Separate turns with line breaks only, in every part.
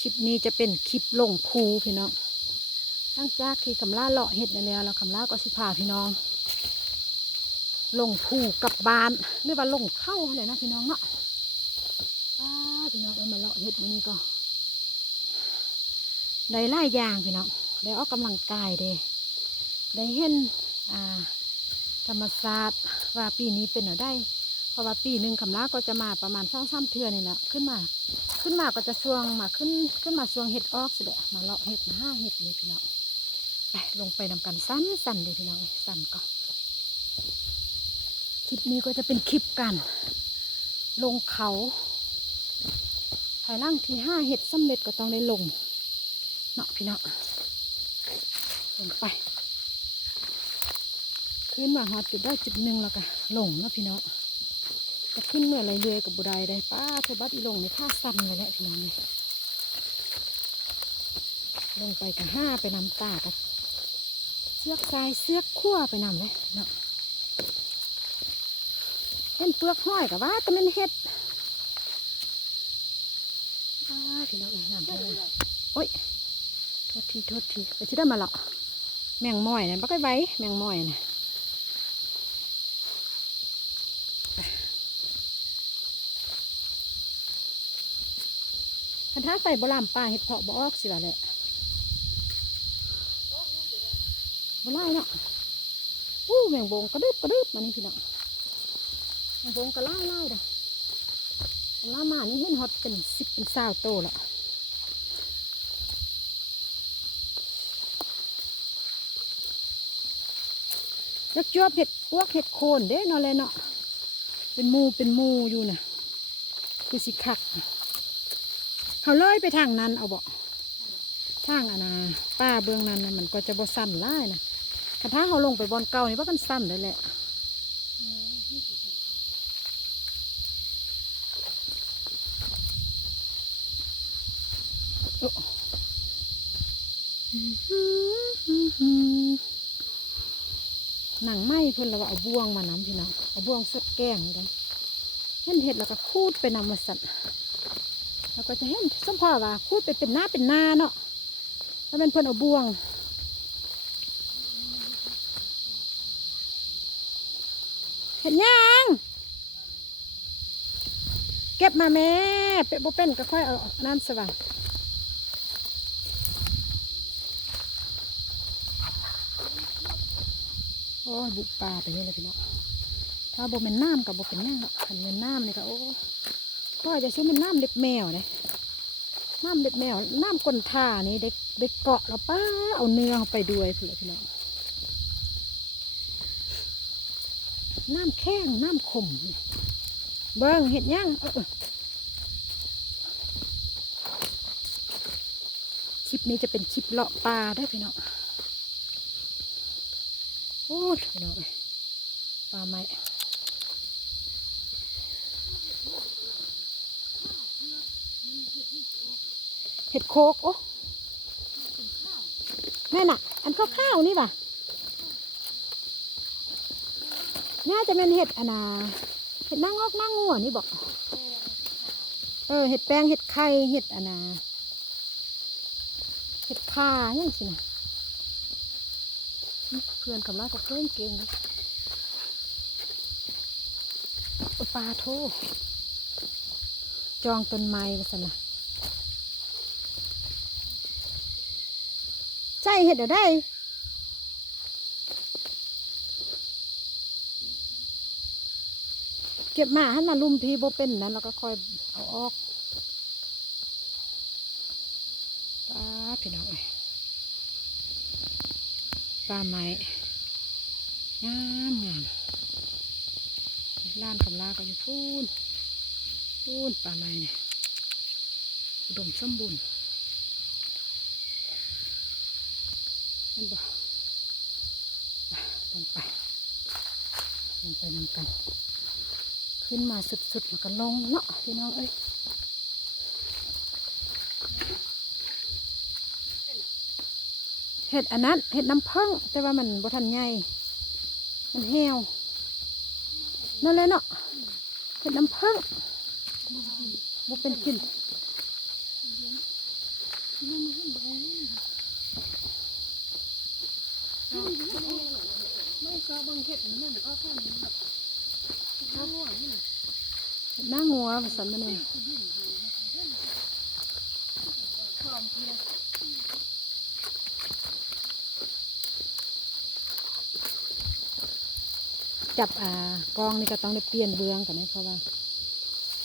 คลิปนี้จะเป็นคลิปลงภูพี่น้องหลังจากที่คำล่าเลาะเห็ดแล้วแล้วคำล่าก็สิพาพี่น้อง ลงภูกับบ้านหรือว่าลงเข้าเลยนะพี่น้องเนาะพี่น้องเออมาเลาะเห็ดวันนี้ก็ได้ไล่ยางพี่น้องได้ออกกำลังกายเด้ได้เห็นอ่าธรรมศาสตร์ว่าปีนี้เป็นหน่อได้ เพราะว่าปีหนึ่งคำลาก็จะมาประมาณสองสามเทือนี่แหละขึ้นมา ขึ้นมาก็จะช่วงมาขึ้นขึ้นมาช่วงเห็ดออกสิแหละมาเลาะเห็ดมาเห็ดเลยพี่น้องไปลงไปนำกันสั้นสั้นเลยพี่น้องสั้นก็คลิปนี้ก็จะเป็นคลิปกัน ลงเขาภายล่างที่ห้าเห็ดสำเร็จก็ต้องได้ลงเนาะพี่น้องลงไปขึ้นมาฮอตจุดได้จุดหนึ่งแล้วก็ลงเนาะพี่น้อง จะขึ้นเมื่อไรเรือกับบุไดได้ป้าเธอบัดอีลงในค่าสั้นไว้แหล้วพี่น้องเลยลงไปกับห้าไปนำตากับเสือกทรายเสือกขั้วไปนำเลยเนาะเห็นเปลือกห้อยกับว่าก็มันเห็ดอ้าพี่น้องเอ้ยงามเลยโอ้ยโทษทีโทษทีไปที่ได้มาละแมงม้อยนี่ยบักไว้แมงม้อยนี่ย คันท้าใส่บลามปลาเห็ดเพาะบออกสิว่าแหละบไล่เนาะอู้แมงบงกระดึบกระดึบมานี่พี่น้องแมงบงกระไล่ไล่เด้อตำล่ามานี่เห็นฮอตเป็นสิบเป็นสาวโตแล้วยักจวบเห็ดพวกเห็ดโคนเด้เนอนเลยเนาะเป็นมูเป็นมูอยู่นะคือสิคัก เขาเลยไปทางนั้นเอาบ่ทางอันนะป้าเบื้องนั้นนะมันก็จะบ่สั้นไล่นะคาถ้าเขาลงไปบอนเก่านี่ว่ามันสั้นเลยแหละหนังไหมเพิ่อนเราเอาบ่วงมานำพี่น้องเอาบ่วงสดแกงนี่เด้อเห็นเห็ดแล้วก็คูดไปนำมาสั่น เราก็จะเห็นสมพ่อว่าคูดไปเป็นหน้าเป็นหน้าเนาะแล้วเป็นเพิ่นเอาบ่วงเห็นยังเก็บมาแม่เป็ดบเป็นก็ค่อยเอานั่นสว่างโอ้ยบุกป่าไปนี่เลยพี่น้องถ้าบ่เป็นน้ำกับบ่เป็นยังหรอกคันเป็นน้ำนี่ก็โอ้ ก็จะซื้อเป็นน้ำเล็บแมวเลยน้ำเล็บแมวน้ำก้นท่านี่เด็กเด็กเกาะแล้วป้าเอาเนื้อไปด้วยเผื่อพี่น้องน้ำแข้งน้ำขมเบิ้งเห็ดย่างคลิปนี้จะเป็นคลิปเลาะปลาได้พี่น้องโอ้พี่น้องเอ้ยปลาไม้ ดโคกโอ้แม่น่ะ อันข้าวๆนี่ป่ะน่าจะเป็นเห็ดอันนาเห็ดนางงอกนางงัวนี่บอก เออ เห็ดแป้งเห็ดไข่เห็ดอันนาเห็ดพาอย่างสินะเพื่อนกับเราก็เก่งเก่งปลาโทจองต้นไม้มาสนะ ใช่เห็ดอะได้เก็บมาให้มาลุมพีโบเป็นนั้นแล้วก็ค่อยเอาออกปลาพี่น้องปลาไม้งามงามล้านกำลาก็อยู่พูนพูนปลาไม้เนี่ยอุดมสมบูรณ์ มันบอกลงไปลงไป นำกัน ขึ้นมาสุดๆแล้วก็ลงเนาะพี่น้องเอ้ยเห็ดอันนั้นเห็ดน้ำผึ้งแต่ว่ามันบ่ทันใหญ่มันแห้วนั่นแหละเนาะเห็ดน้ำผึ้งบ่เป็นกลิน ไม่ก็บัง เห็ดนั่นน่ะก็แค่นี้แบบหน้างัวนี่นะหน้างัวผสมมันเองคลอมทีนะจับอ่ากองนี่ก็ต้องได้เปลี่ยนเบื้องกันนะเพราะว่า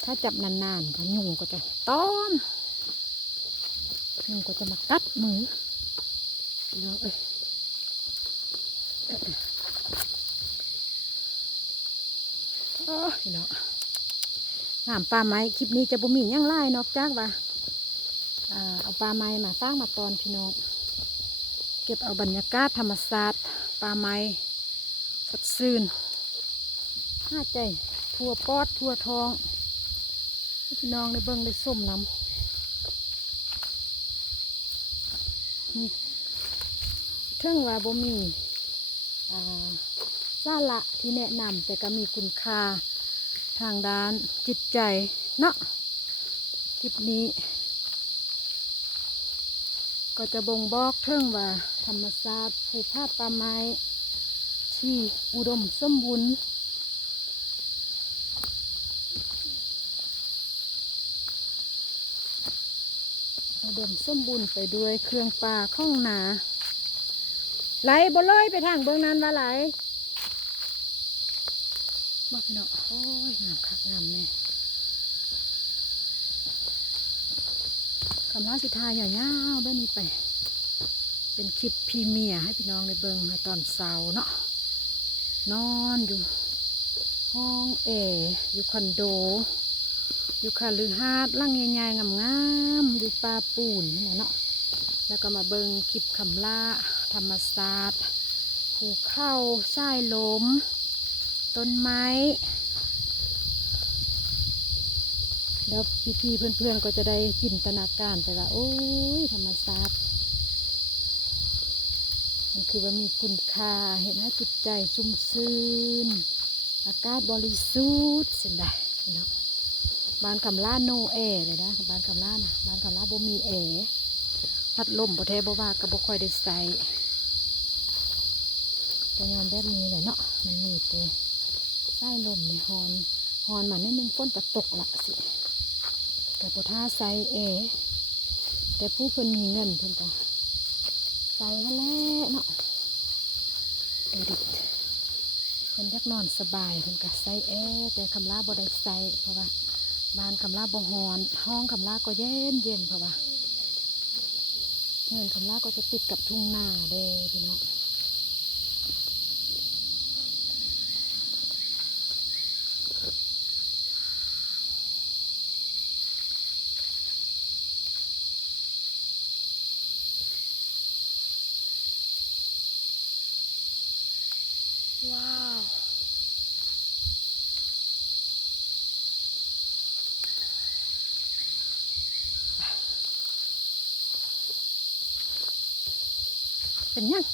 ถ้าจับนานๆก็ยุงก็จะต้อนยุงก็จะมากัดมือเนาะเอ้ย โอ้ยเนาะงามปลาไม้คลิปนี้จะบ่มีย่างไล่นอกจากว่าเอาปลาไม้มาสร้างมาตอนพี่น้อง เก็บเอาบรรยากาศธรรมศาสตร์ปลาไม้สดซื่นห้าใจทั่วปอดทั่วท้องพี่น้องได้เบิ่งได้ส้มน้ำนี่เทิงว่าบ่มีอ่า สาระที่แนะนำแต่ก็มีคุณค่าทางด้านจิตใจเนาะคลิปนี้ ก็จะบ่งบอกเทิงว่า ธรรมศาตร์ภูภาพป่าไม้ที่อุดมสมบูรณ์อุดมสมบูรณ์ไปด้วยเครื่องป่าข้องหนาไหลบ่เลยไปทางเบื้องนั้นว่าไหล มาพี่น้องโอ้ยงามคักงามแน่คำลาสิทายยาวๆแบบนี้ไป เป็นคลิปพรีเมียให้พี่น้องได้เบิ่งในตอนเช้าเนาะนอนอยู่ ห้องแอร์อยู่คอนโด อยู่คาลือฮาดล่างใหญ่ๆงามๆอยู่ปลาปูนนั่นน่ะเนาะแล้วก็มาเบิงคลิปคำล่าธรรมศาสตร์ภูเข้าทรายลม ต้นไม้ แล้วพี่ๆเพื่อนๆก็จะได้จินตนาการไปว่า โอ้ยธรรมศาสตร์มันคือว่ามีคุณค่าเห็นให้จิตใจชุ่มชื่น อากาศบริสุทธิ์สินได้เนาะบ้านคำล่าโนแอร์เลยนะบ้านคำล่านะบ้านคำล่าบ่มีแอร์พัดลมบ่แท้บ่ว่าก็บ่ค่อยได้ใส่ก็ยอนแบบนี้แหละเนาะมันมีแต่ ส่ลมในฮอนฮอนมานิดนึงฝนก็ตกละสิแต่บ่ท่าใส่เอ แต่ผู้เพิ่นมีเงินเพิ่นก็ใส่ให้แล้วเนาะเด็กเพิ่นอยากนอนสบายเพิ่นก็ใส่เอแต่คำลาบ่ได้ใส่เพราะว่าบ้านคำลาบ่ฮอนห้องคำลาก็เย็นเย็นเพราะว่าเงินคำลาก็จะติดกับทุ่งนาเด้พี่น้อง เป็นยัง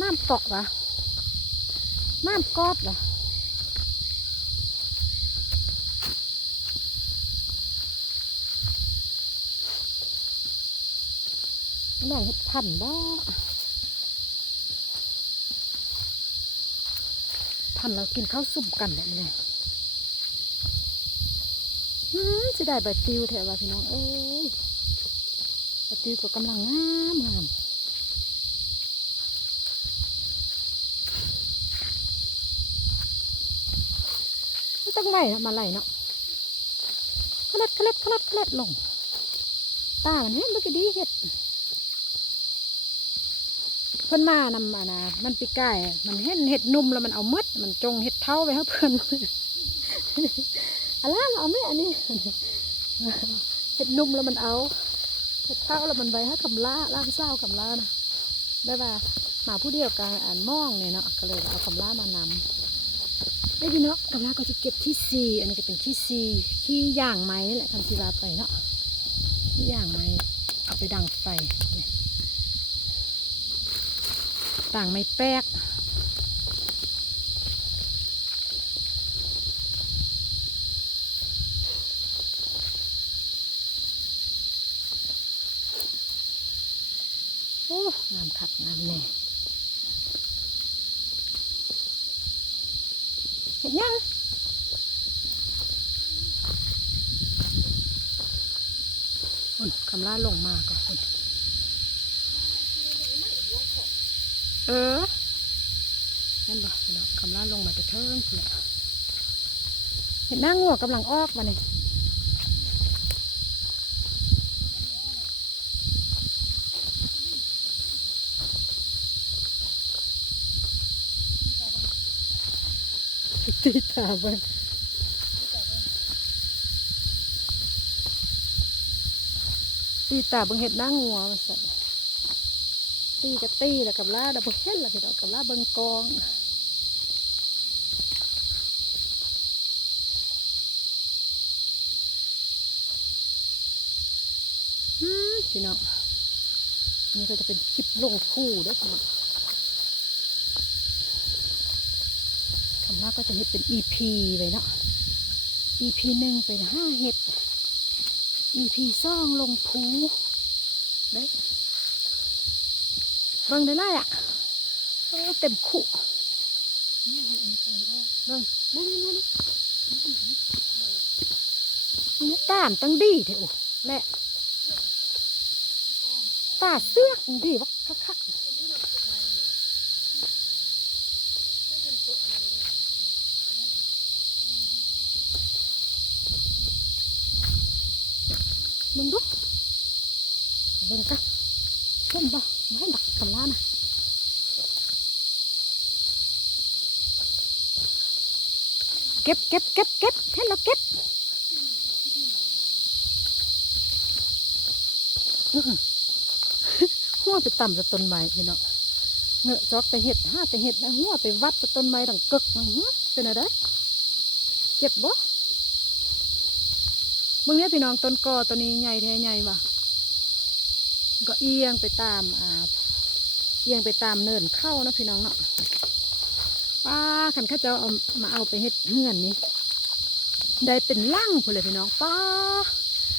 น้ำตกเหรอน้ำกอดเหรอแม่งเห็ดพันบ่พันเรากินข้าวสุ่มกันแบบนี้จะได้ใบติวแถวว่าพี่น้องเอ้ยใบติวก็กำลังงามงาม ไม่ต้องไล่นะมาไล่เนาะคลัดคลัดคลัดคลัดลงตามันเห็นเมื่อกี้ดีเห็ดเพิ่นมานำมานะมันปีกายมันเห็นเห็ดนุ่มแล้วมันเอามัดมันจงเห็ดเท้าไปให้เพิ่อนอะไรเอาไหมอันนี้เห็ดนุ่มแล้วมันเอาเห็ดเท้าแล้วมันไปให้คำล่าล่างเศร้าคำล่านะได้ป่ะมาผู้เดียวกันอ่านมองเนี่ยเนาะก็เลยเอาคำล่ามานำ ได้พี่เนาะกำลังก็จะเก็บที่ซีอันนี้ก็เป็นที่ซีขี้ย่างไม้นี่แหละทำทีวาไปเนาะขี้ย่างไม้เอาไปดังไฟต่างไม้แป๊กโอ้งามคักงามแน่ เห็นยังคุณคำล่าลงมาก่อนคุณเออนั่นบ่เนาะคำล่าลงมาจะเทิงพุ่นแหละเห็นหน้างัวกำลังออกมาเนี่ย ตีตาเบิ่งตีตาเบิ่งเห็ดนางงัวมาสั่นตีกับตีแล้วกับล่าดับเบิลเห็ดแล้วพี่ดอกกับล่าเบิ่งกองพี่น้องนนี้ก็จะเป็นคลิปลงคู่ด้วยพี่น้อง คำว่าก็จะเห็ดเป็น EP ไว้เนาะ EP หนึ่งเป็นห้าเห็ด EP สองลงภูเด้เบิ่งได้ไรอะเออเต็มคุเบิ่งนั่นนั่นนี่ตามตั้งดีเถอะโอ้แหละตาเสื้อดีวะ มึงดูเบิ่งกันเชื่อมบ่ไม่ให้ดักกำลานะเก็บเก็บเก็บเก็บให้เราเก็บอื้อหือหัวไปต่ำกับต้นไม้พี่น้องเงอะจอกแต่เห็ดห้าแต่เห็ดนะหัวไปวัดกับต้นไม้ดังกึกอื้อหือเป็นอะไรเก็บบ่ มึงเนี้ยพี่น้องต้นกอตัวนี้ใหญ่แท้ใหญ่ว่ะก็เอียงไปตามอ่าเอียงไปตามเนินเข้านะพี่น้องเนาะป้าขันข้าเจะเอามาเอาไปเฮ็ดเฮือนนี่ได้เป็นล่างพอเลยพี่น้องป้า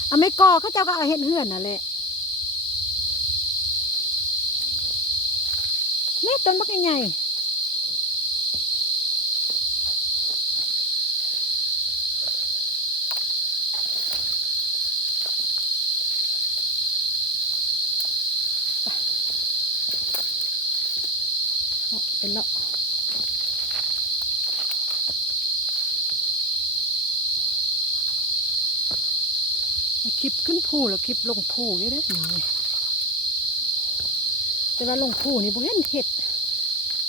เอาไม่กอข้าเจ้าก็เอาเฮ็ดเฮือนน่ะแหละนี่ต้นมักใหญ่ๆ เนละคลิปขึ้นภูแล้วคลิปลงภูนี่ได้อหน่อยแต่ว่าลงภูนี่บ่เห็นเห็ด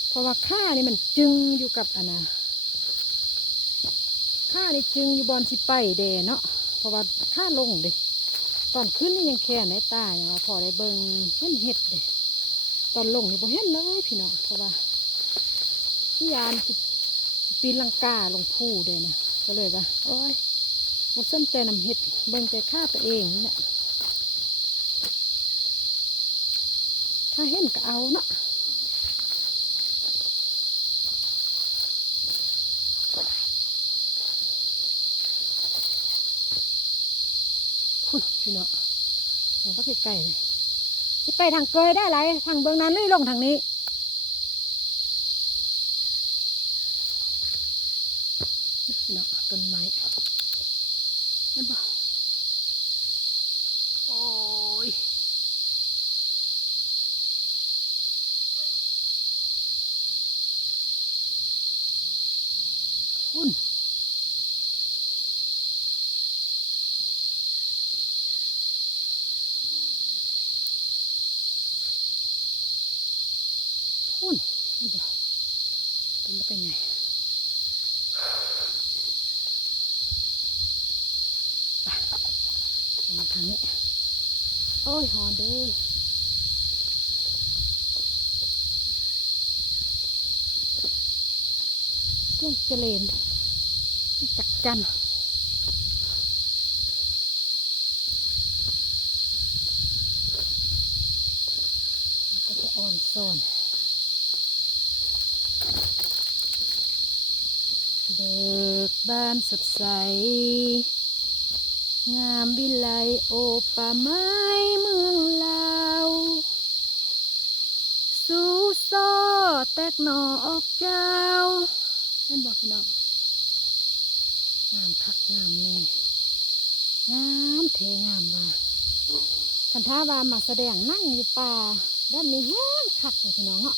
เพราะว่าข้านี่มันจึงอยู่กับอันนะข้านี่จึงอยู่บอนสิไปเดเนาะเพราะว่าข้าลงเด้ตอนขึ้นนี่ยังแค่ในตาอย่างว่าพอได้เบิงเห็นเห็ดเด้ตอนลงนี่บ่เห็นเลยพี่น้องเพราะว่า พี่ยานปีนลังกาลงพูเด้นะ ก็เลยว่าโอ้ยบ่สนใจนำเห็ดเบิ่งแต่ข้าตัวเองนี่แหละถ้าเห็นก็เอาเนาะพุ่นพี่เนาะเดี๋ยวก็ใกล้ๆเลยไปทางเกยได้ไรทางเบื้องนั้นหรือลงทางนี้ พี่น้องต้นไม้นั่นปะโอ้ยพุ่นพุ่นนั่นปะต้นมันเป็นไง มาทางนี้ โอ้ยหอนเด้ เรื่องเจริญจักจันก็จะอ่อนโซนเบิกบานสดใส งามวิไลโอป่าไม้เมืองลาวซ้อแตกหนอออกเจ้า ห็นบอกพี่น้องงามคักงามแน่งามเทงามว่าคันท้าว่ามาแสดงนั่งอยู่ป่าด้านนี้แห้งคักเลยพี่น้องเนาะ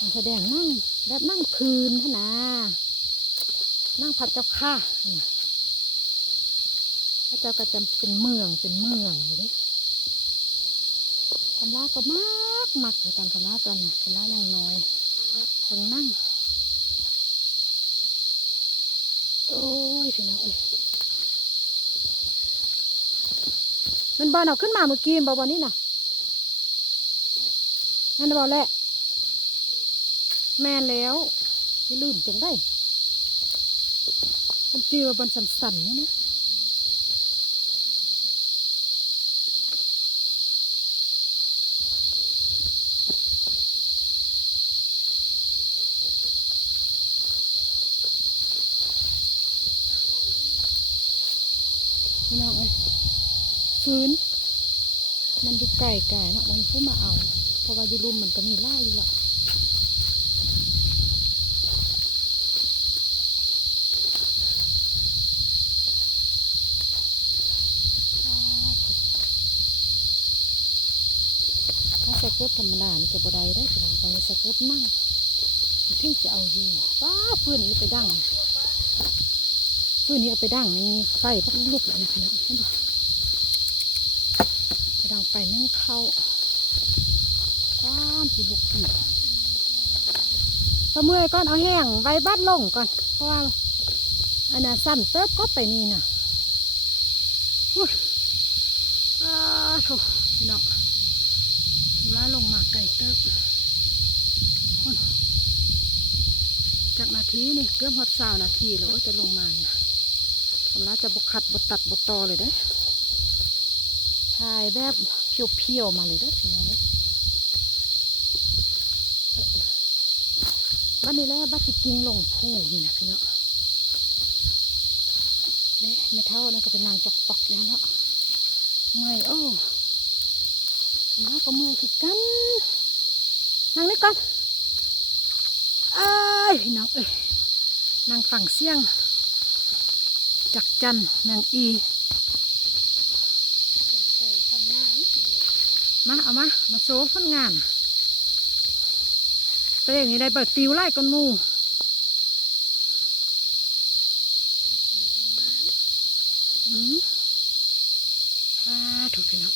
มาแสดงนั่งแบบนั่งคืนหั่นนะนั่งพัดเจ้าค่าหั่นนะพระเจ้าก็จะเป็นเมืองเป็นเมืองเลยเด้กำลาก็มากมักเลยตอนกำลาตอนน่ะกำลายังน้อยเพิ่งนั่ง โอ้ยพี่น้องเอ้ยมันบอลเอาขึ้นมาเมื่อกี้บอลบอลนี่น่ะนั่นบอลแหละแม่นแล้วที่ลืมจังได้มันจือบอลสั่นๆนี่นะ พี่น้องเอ้ย ฟื้น มันอยู่ไก่ไก่เนาะมันผู้มาเอา เพราะว่าอยู่รุมมันก็มีล่าอยู่ละอ้าวถูกถ้าสเกิร์ตธรรมดานี่จะบไดได้พี่น้องตอนนี้สเกิร์ตนั่งถึงจะเอาอยู่ว้าฟื้นนี้ไปดังฟื้นนี้เอาไปดังในไฟพักลุกเลยนะพี่น้องเห็นปะ ไปนึ่งข้าวความสิลุกอีกก็เมื่อยก่อนเอาแห้งไว้บัดลงก่อน เพราะว่าอันน่ะสั้นเติบก็ไปนี่น่ะอุ้ยอ้าโถพี่น้องล้าลงมาไก่เติบคนจากนาทีนี่เกือบหอดสาวนาทีแล้วจะลงมาเนี่ยทำร้าจะบกขัดบกตัดบกตอเลยได้ถ่ายแบบ เพียวๆมาเลยได้อพี่น้องเออบ้านนี้แหละบ้านที่กิ้งลงผู้นี่นะพี่น้องเด้ไม่เท่านั่นก็เป็นนางจอกปอกอย่างเนาะเมื่อยโอ้ทำร้ายก็เมื่อยคือกันนั่งนี่ก่อนเอ้ยพี่น้องเอ้ยนั่งฝั่งเสียง จักจันแมงอี มาเอามา มาโซ่ผลงานตัวอย่างนี้ได้เปิดติวไล่ก้นหมูอืมป้าถูกพี่น้อง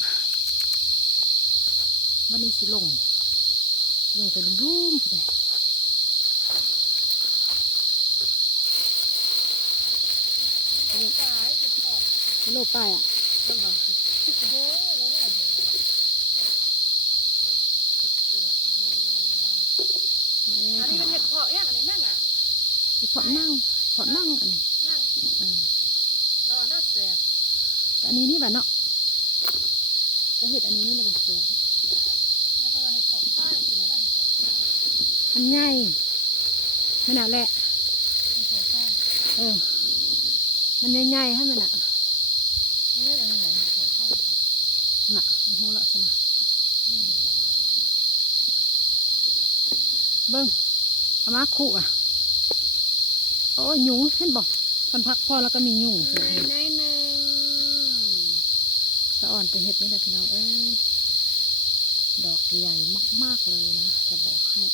วันนี้สิลง ลงไปลุ่มๆผู้ใดโลกไปอะเอ้ย
อันนี้เป็นเห็ดเพาะอย่างอันนี้นั่งอะ
เพาะนั่งเพาะนั่งอันนี้
นั่ง
เออ
แล้วน่าแสบ
แต่อันนี้นี่แบบเนาะก็เห็ดอันนี้นี่แหละแบบเสีย
แล้วก็เห็ดเพาะใต้เป็นอะไรเห็ดเพาะใต้
มันใหญ่ขนาดแหละ
เห็ดเพาะใต้
เออ มัน ใหญ่ๆให้มันอะ
ไม่ใช่อันนี้ไหนเห็ดเพาะใต้
น่ะโอ้โหละสนะเบิ้งเอามาคู่อะโอ้ยยุงเห็นบอกพันพักพอแล้วก็มียุงสิ
ในในหนึ่ง
สะอ่อนแต่เห็ดนี่แหละพี่น้องเอ้ยดอกใหญ่มาก ๆ เลยนะ จะบอกให้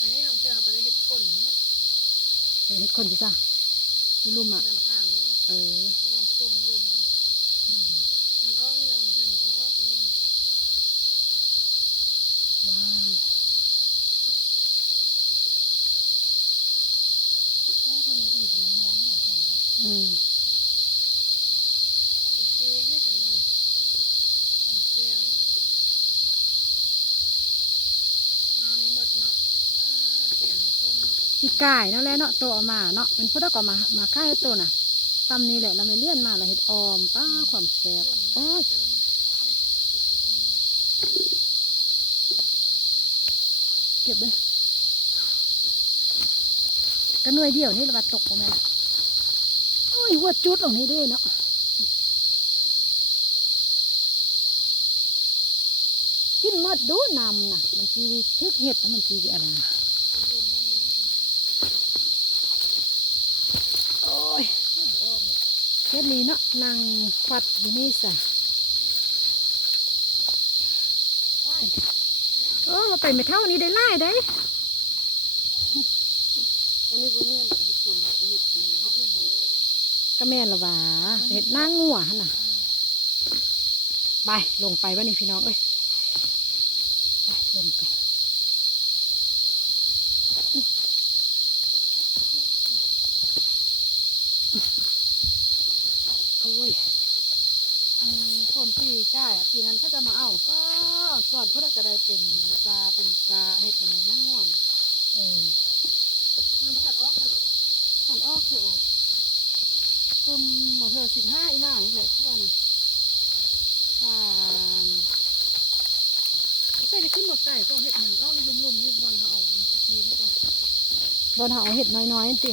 อันนี้ของเธอเอาไปได้เห็ดคนเนาะ
เออเห็ดคนจิจ้ามีลุ่มอะ
ดำทางนี่
เออ
เอาความซุ่มลุ่มมันออกให้เราเพื่อนเขาออกลุ่ม
ว้าวอืม
เอาไปเชียงนี่จังเลยทำเชียงมานี่หมดเนาะเชียงกับส้มเนาะ
พี่ก่ายนั่นแหละเนาะตัวเอามาเนาะมันพุทธก็มามาค่ายตัวน่ะ ซ้ำนี่แหละเราไม่เลี่ยนมาเราเห็ดออมป้าความแซ่บโอ้ยเก็บเลยก็หน่วยเดียวนี่ละบาตกประมาณโอ้ยหัวจุดตรงนี้ด้วยเนาะกินมดดูนำนะมันจีทึกเห็ดแล้วมันจีอะไรโอ้ยเฮ็ด นั่งควัดอยู่นี่สะโอ้มาไปไม่เท่านี้ได้ไล่ได้
อันนี้บ่แม่นเฮ็ดคนเฮ็ด
ก็แม่นละวาเห็ดนางงัวหั่นน่ะ ไป ลงไปบ้านี่พี่น้องเอ้ยไปลงกันโอ้ย
อันพวกปีจ้าอะปีนั้นเขาจะมาเอาก็สอนเพิ่นก็ได้ เป็นซาเป็นซาเฮ็ดอันนี้นั่งง่วน
เออ
มันบ่ทันออกเถอะทันออกเถอะโอ้ปึมบ่เถอะ15อีหน้านี่แหละทุกวันนี้ผ่านใส่ได้ขึ้นบ่ไก่ก็เฮ็ดหนึ่งเอานี่ลุ่มๆนี่บอลเขาเอาทีนี่ก็
บอลเอาเห็ดน้อยๆนั่นติ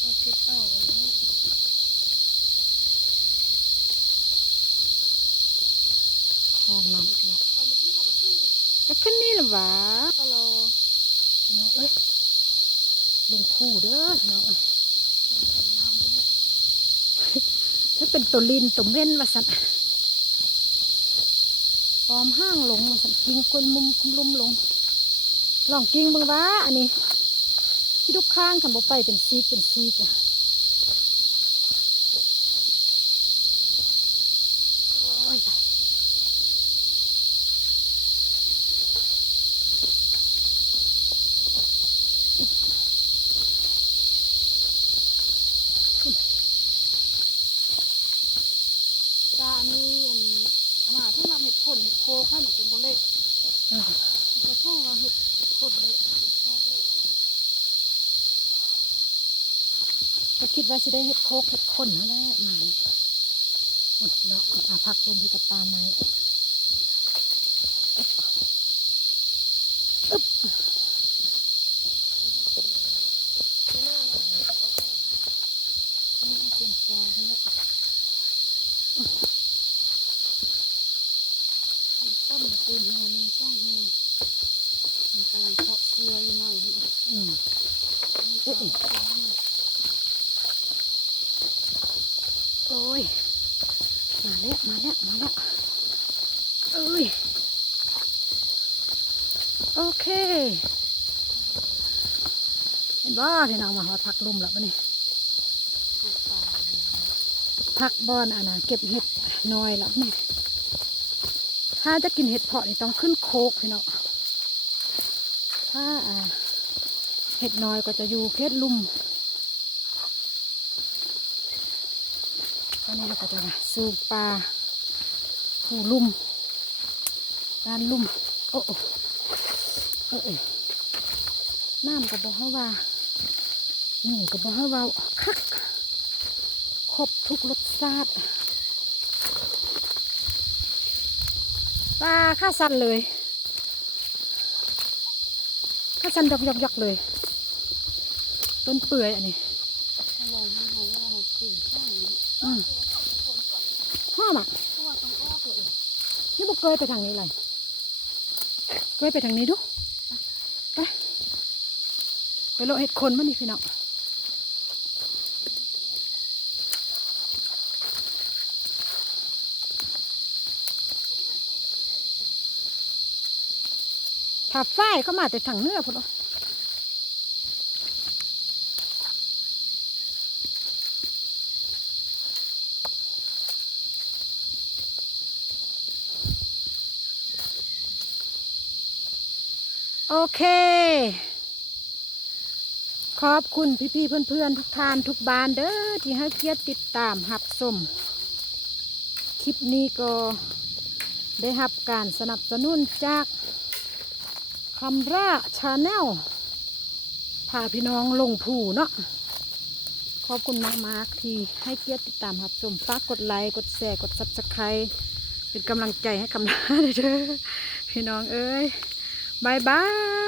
เอาเก็บเอาไว้แล้ว
ห้องน้ำอีกแล้ว
เอาเมื่อกี้เขาก็ขึ้นเนี่ย
ก็ ขึ้นนี่ละหวา
ก็รอ
พี่น้องเอ้ยลงคู่เด้อพี่น้องเอ้ย
น้ำด้วย
ถ้าเป็นตัวลินตัวเม่นมาสั่นปลอมห้างลงมาสั่นกิงกวนมุมคุมลุมลง ลองกิงเบิ่งว่าอันนี้ที่ทุกข้างทำบ่ไปเป็นซีกเป็นซีกอะโอ้ยตาย
จ้าอันนี้อันอามาทั้งเราเห็ดขนเห็ดโคกให้มันเป็นโบเล่
เออ
ก็ช่องเราเห็ดขนเละ
ก็คิด ว่าสิได้เห็ดโคกเห็ดข้นนั่นแหละหมานี่คนพี่น้องเอามาพักลมที่กับปลาไม้อึ๊บ
นี่เป็นปลาทั้งนั้นต้นมะกรูดแห่มีช่องแห่มันกำลังเพาะเกลืออยู่หน่อยนี่
อืม
เอ๊ะ
โอ้ย มาแล้ว มาแล้ว มาแล้ว เอ้ย โอเค เห็นบ่พี่น้องมาหอดพักลุ่มแล้วปะนี่
ปลา
พักบอนอะนะเก็บเห็ดน้อยแล้วนี่ถ้าจะกินเห็ดเพาะนี่ต้องขึ้นโคกพี่น้องถ้าอ่าเห็ดน้อยก็จะอยู่เขตลุ่มตอนนี้เราก็จะมาสู่ปลาหูลุ่มด้านลุ่มโอ้โอ้เออน้ำก็บอกว่า หนูก็บอกให้ว่าคักครบทุกรสชาติปลาข้าสันเลยข้าสันยอกยอกยอกเลย ต้นเปื่อยอันนี้
ถ้าลองให้เขาว่าเขากลิ่นข้า
มห้อมอะ
เพราะว่าต้องออกเลย
นี่บอกเกยไปทางนี้เลยเกยไปทางนี้ดู ไป ไปโลเห็ดคนมานี่พี่น้อง ถ้าฝ้ายเข้ามาแต่ทางเนื้อพุ่นนาะโอเค ขอบคุณพี่ๆเพื่อนๆ ทุกท่านทุกบานเด้อที่ให้เกียรติติดตามหับสมคลิปนี้ก็ได้รับการสนับสนุนจาก คำราชาแนลพาพี่น้องลงผูเนาะขอบคุณมาก ๆ ที่ให้เกียรติติดตามรับชมฝากกดไลค์ กดแชร์ กดซับสไครต์เป็นกำลังใจให้คำน้าเด้อพี่น้องเอ้ยบายบาย